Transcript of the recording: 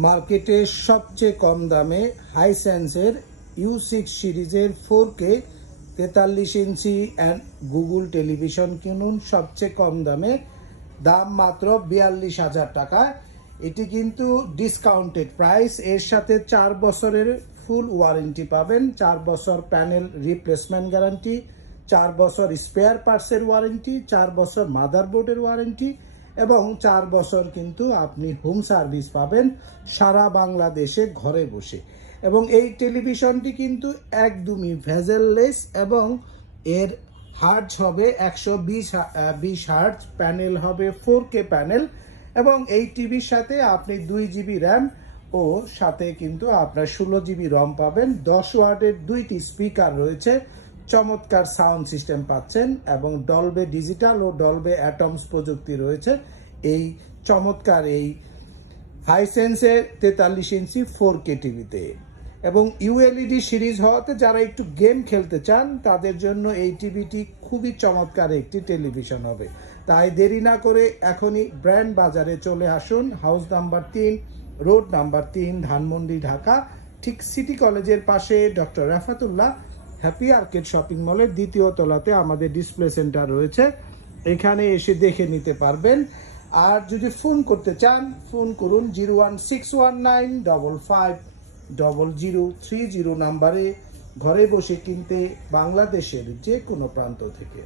মার্কেটে সবচেয়ে কম দামে হাইসেন্সের U6 সিরিজের 4K 43 inch and Google television কিনুন সবচেয়ে কম দামে, দাম মাত্র 42,000 টাকা। এটি কিন্তু ডিসকাউন্টেড প্রাইস। এর সাথে 4 বছরের ফুল ওয়ারেন্টি পাবেন, 4 বছর প্যানেল রিপ্লেসমেন্ট গ্যারান্টি, 4 বছর স্পেয়ার পার্টসের ওয়ারেন্টি, 4 বছর মাদারবোর্ডের ওয়ারেন্টি এবং 4 বছর কিন্তু আপনি হোম সার্ভিস পাবেন সারা বাংলাদেশে ঘরে বসে। এবং এই টেলিভিশনটি কিন্তু একদমই ভেজেললেস এবং এর হার্জ হবে 120 হার্জ, প্যানেল হবে 4K প্যানেল এবং এই টিভির সাথে আপনি 2 GB র্যাম ও সাথে কিন্তু আপনার 16 GB রম পাবেন। 10 ওয়াটের 2টি স্পিকার রয়েছে, চমৎকার সাউন্ড সিস্টেম পাচ্ছেন এবং ডলবে ডিজিটাল ও ডলবে অ্যাটমস প্রযুক্তি রয়েছে এই চমৎকার এই হাইসেন্সের 43 ইঞ্চি 4K টিভিতে। এবং ULED সিরিজ হওয়াতে যারা একটু গেম খেলতে চান তাদের জন্য এই টিভিটি খুবই চমৎকার একটি টেলিভিশন হবে। তাই দেরি না করে এখনই ব্র্যান্ড বাজারে চলে আসুন, house number 3, road number 3, Dhanmondi, Dhaka, ঠিক সিটি কলেজের পাশে doctor Rafatullah happy arcade shopping মলের 2য় তলাতে আমাদের ডিসপ্লে সেন্টার রয়েছে, এখানে এসে দেখে নিতে পারবেন। আর যদি ফোন করতে চান ফোন করুন 01619550030 নাম্বারে, ঘরে বসে কিনতে বাংলাদেশের যে কোনো প্রান্ত থেকে।